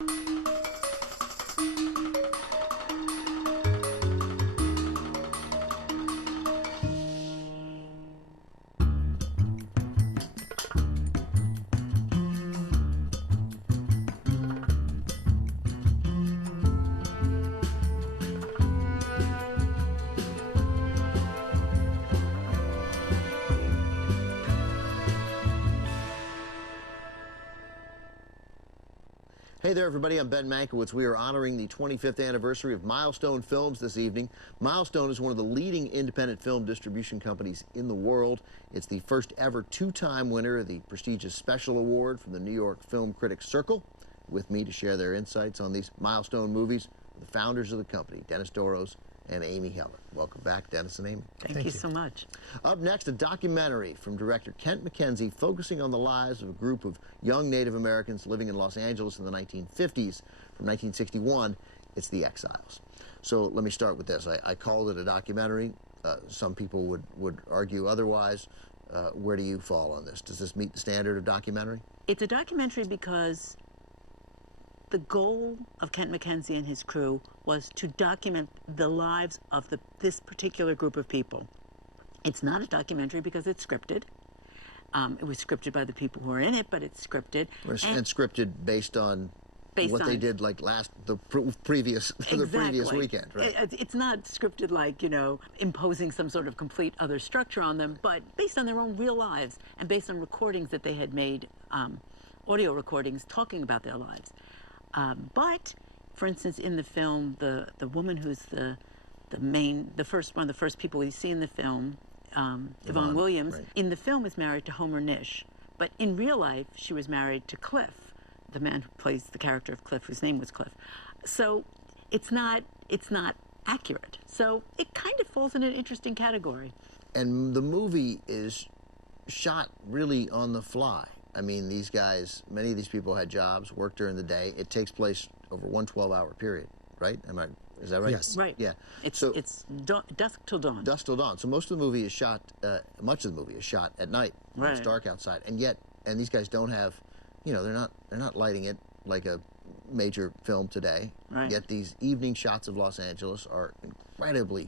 Hey there, everybody. I'm Ben Mankiewicz. We are honoring the 25th anniversary of Milestone Films this evening. Milestone is one of the leading independent film distribution companies in the world. It's the first ever two-time winner of the prestigious Special Award from the New York Film Critics Circle. With me to share their insights on these Milestone movies, the founders of the company, Dennis Doros and Amy Heller. Welcome back, Dennis and Amy. Thank you so much. Up next, a documentary from director Kent McKenzie focusing on the lives of a group of young Native Americans living in Los Angeles in the 1950s. From 1961, it's The Exiles. So let me start with this. I called it a documentary. Some people would argue otherwise. Where do you fall on this? Does this meet the standard of documentary? It's a documentary because the goal of Kent McKenzie and his crew was to document the lives of this particular group of people. It's not a documentary because it's scripted. It was scripted by the people who are in it, but it's scripted. And scripted based on what they did like the previous weekend, right? It's not scripted like, you know, imposing some sort of complete other structure on them, but based on their own real lives and based on recordings that they had made, audio recordings talking about their lives. But, for instance, in the film, the woman who's one of the first people we see in the film, Yvonne Williams, right, in the film is married to Homer Nish. But in real life, she was married to Cliff, the man who plays the character of Cliff, whose name was Cliff. So it's not accurate. So it kind of falls in an interesting category. And the movie is shot really on the fly. I mean, these guys, many of these people had jobs, worked during the day. It takes place over one 12-hour period, right? Is that right? Yes. Right. Yeah. It's dusk till dawn. Dusk till dawn. So most of the movie is shot, much of the movie is shot at night. Right. It's dark outside. And these guys don't have, you know, they're not lighting it like a major film today. Right. Yet these evening shots of Los Angeles are incredibly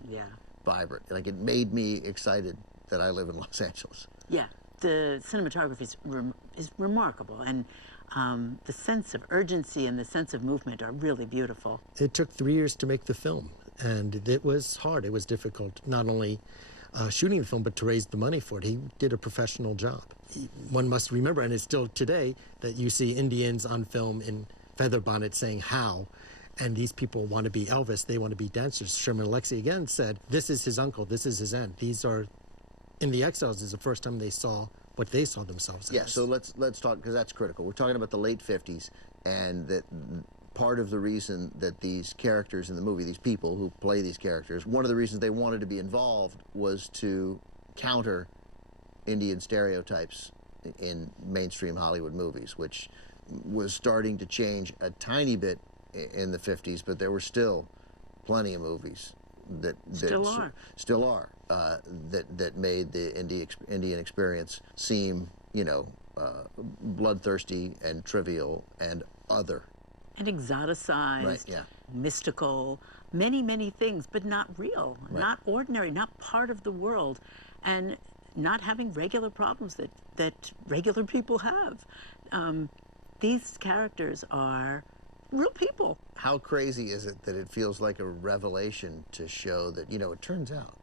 vibrant. Like, it made me excited that I live in Los Angeles. Yeah. The cinematography is remarkable, and the sense of urgency and the sense of movement are really beautiful. It took 3 years to make the film, and it was hard. It was difficult, not only shooting the film, but to raise the money for it. He did a professional job. One must remember, and it's still today, that you see Indians on film in feather bonnets saying how, and these people want to be Elvis, they want to be dancers. Sherman Alexie again said, this is his uncle, this is his aunt. These are, in The Exiles, is the first time they saw what they saw themselves as. Yeah, so let's talk, because that's critical. We're talking about the late 50s, and that part of the reason that these characters in the movie, these people who play these characters, one of the reasons they wanted to be involved was to counter Indian stereotypes in mainstream Hollywood movies, which was starting to change a tiny bit in the 50s, but there were still plenty of movies that still are that made the Indian experience seem, you know, bloodthirsty and trivial and other. And exoticized, right, yeah, mystical, many things, but not real, right, not ordinary, not part of the world, and not having regular problems that regular people have. These characters are real people. How crazy is it that it feels like a revelation to show that, you know, it turns out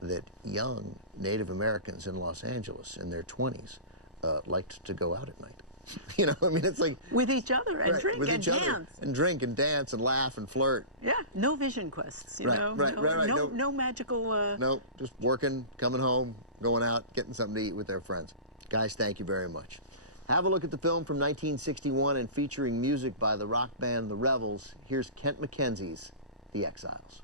that young Native Americans in Los Angeles in their 20s liked to go out at night. You know, I mean, it's like... with each other and right, drink and dance. And drink and dance and laugh and flirt. Yeah, no vision quests, you know? Right. No magical... No, just working, coming home, going out, getting something to eat with their friends. Guys, thank you very much. Have a look at the film from 1961 and featuring music by the rock band The Revels. Here's Kent McKenzie's The Exiles.